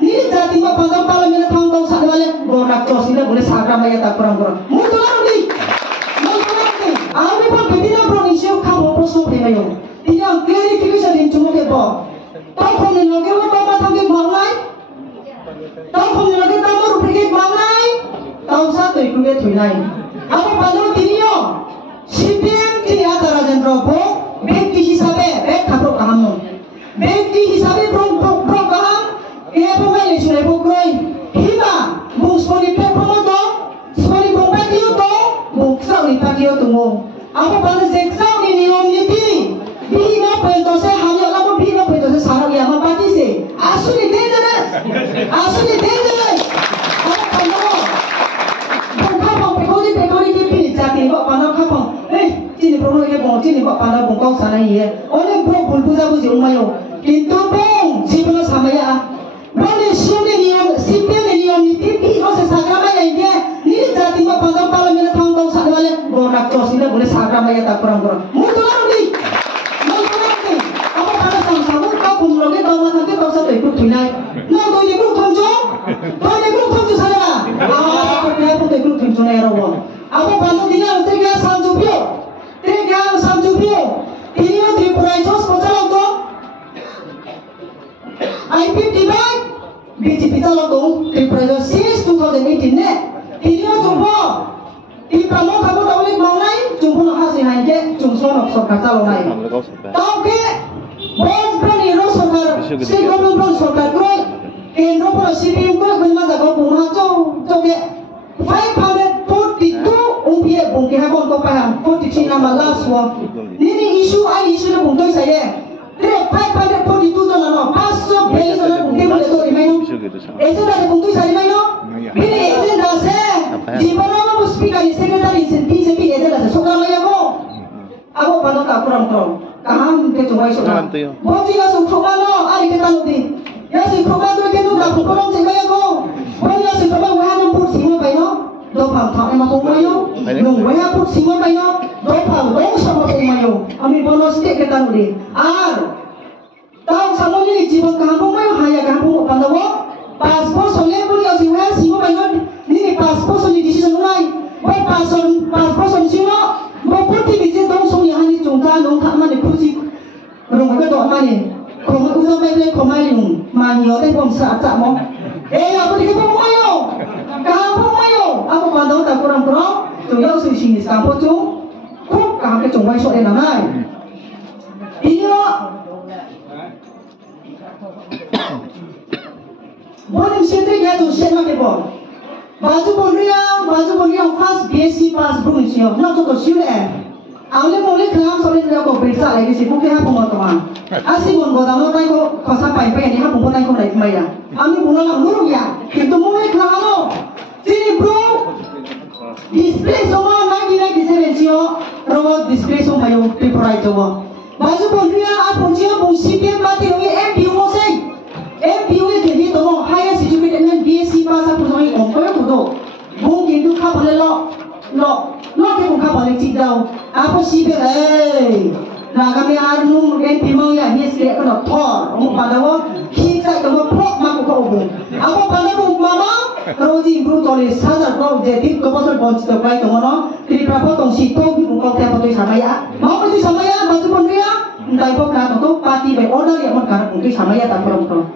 Ni jati ma pandang parlimen thang tong sa wale gorak tosile boleh sagra maya tak kurang-kurang. Mutu lagi. Aku pun betina pro isu kamu proso pemayo. Tidak clarification din cuma ke bo. Tahu kau ni lagi apa tahu macam ke mangai? Tahu kau ni lagi tahu rupi ke mangai? Tahu satu ikut ke tunai. Aku pandang tinio. CPM tidak ada rajan robo. Beki hisabe, bek kapro kamu. Beki hisabe pro kaham. Ia pemain isu lepo groi. Hima, bung sekali pe promoto. Sekali bung pagi itu. Buksau ni pagi itu mo. Apa pada seksau ni niom niti. Bina pento se hanya lama bina pento se sarang yang mati se. Asu ni dangerous. Asu ni dangerous. Apa pada mo. Bungkapang pekori ke pilih jati kok pada kapang. Cini prono ke bong cini kok pada bungkau sana iya. Oleh bong bulbuza buzi umayo. Kintu bong sibuna samaya. Boleh siapa niom siapa niom niti bina se sagrama yang dia. Ni jati kok pada parlimen thang tong sa wale gorak tosile boleh sagrama ya tak kurang-kurang. Mutu lagi. Apa pada sang-sang kau pun lagi tahu macam tu kau satu ikut tunai. Nak tu ikut tunjuk, sana. Aku pun ikut tunjuk nero. Apa pada dia tiga sanjupio. Ini Tripura itu sekolah tu. I-55 BJP calon tu Tripura itu since 2018 ni. Ini jumpa. Di pramuka kamu tahu ni mau naik, jumpa nak hasil hanya jumpa nak sokar calon naik. Tahu ke? Bos berani rosokar, sekolah bos sokar kau. Indo pun CPM kau bagaimana kau bunga cau ke? 542 umpie bungkih apa kau paham? 43 nama last one. Ini isu ni bungkih saya. Dia 542 tu nama pasok beli tu bungkih boleh tu di mana? Itu dah bungkih saya mana? Ini itu dah saya. Di mana kamu speaker di sekretari BJP itu dah sokar maya kau. Aku pada tak kurang. Kaham ke cuma isu nak. Bos dia suka mana? Ari kita nanti. Ya suka mana tu kita dah kurang sekali kau. Bos dia suka mana? Wah nampu semua bayar. Dopang tak emang pumayo. Nung wah pun semua bayar. Dopang dong sama pumayo. Kami bonus kita nanti. Tahu sama ni jiwa kampung mayo haya kampung pada wo. Paspor soleh pun ya semua bayar. Ni paspor soleh di sini mulai. Wah paspor soleh semua. Mau putih bisa dong soleh hanya cungka dong tak mana putih. Rumah kita dong mana? Koma usah beli koma liung. Manyo tapi pun saat mau. Aku di kampung mayo. Aku pandang tak kurang-kurang. Tu yang sini kampung tu. Kok kampung cuma isu namai. Iya. Boleh sendiri ya tu siapa kebon. Baju pun riang pas BSc pas belum siap. Nak tu siapa? Awalnya boleh kelam soalnya dia kau berita lagi sih. Bukan apa mau teman. Asli pun kau tahu tak kau kosa pai ni apa pun tak kau naik maya. Kami pun nak nurung ya. Itu mulai kelam lo. Sini bro. Display semua lagi sih robot display semua yang Tripura itu. Baju pun riang apa pun CPM mati lagi MPU mosai. MPU itu jadi tu mau higher educated dengan BSc pas apa semua ini kau yang tu. Mungkin tu kau boleh lo ke bukan boleh cakap. Apa CPM? Nah kami anu MP mau ya ni sekali kena thor. Kamu pada wo kita kamu prok mak kau bu. Apa pada bu mama? Roji improve tulis sadar kau jadi kau pasal bonus tu kai kamu no. Tripura potong situ kau tiap potong sama ya. Mau potong sama ya baju pun dia. Entah kau nak tu parti by order yang mereka potong sama ya tak perlu.